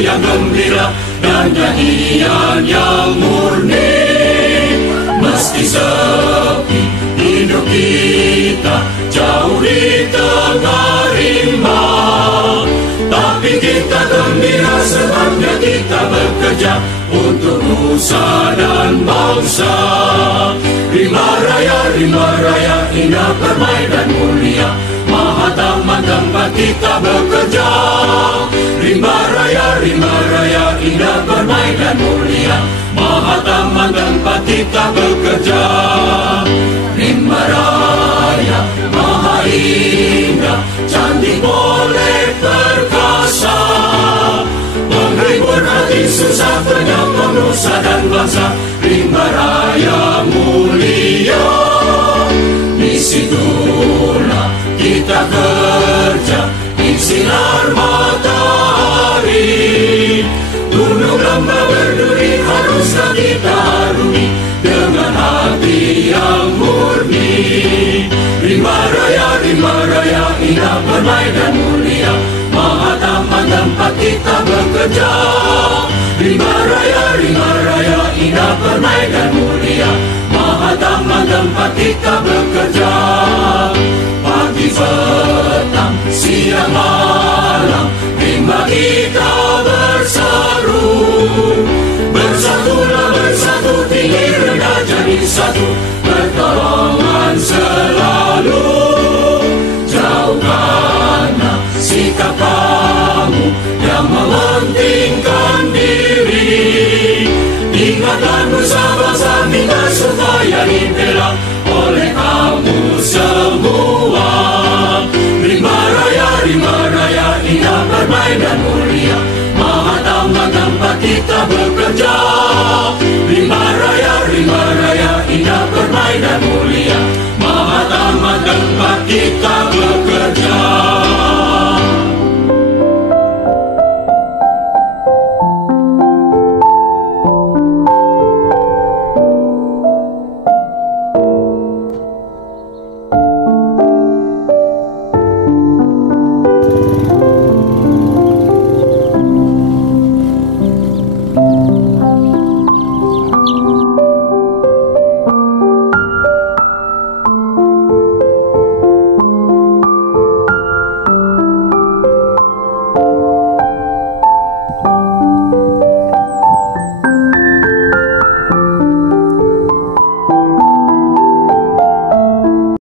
yang gembira dan nyanyian yang murni. Meski sepi hidup kita jauh di tengah rimba, tapi kita gembira sebabnya kita bekerja untuk nusa dan bangsa. Rimba raya, indah permai dan mulia, maha taman tempat kita bekerja. Rimba raya, indah permai dan mulia, maha taman tempat kita bekerja. Rimba raya, maha indah, cantik boleh perkasa, menghibur hati susah penyokong nusa dan bangsa. Rimba raya mulia, di situlah kita kerja di sinar matahari. Gunung lembah berduri haruslah kita harungi dengan hati yang murni. Rimba raya, indah permai dan mulia, maha taman tempat kita bekerja. Rimba raya, indah permai dan mulia, maha taman tempat kita bekerja. Pagi petang siang malam, rimba kita berseru. Bersatulah bersatu, tinggi rendah jadi satu, pertolongan selalu. Jauhkanlah sikap kamu yang mementingkan diri. Ingatlah nusa bangsa minta supaya dibela oleh kamu semua. Rimba raya, indah permai dan mulia, maha taman tempat kita bekerja.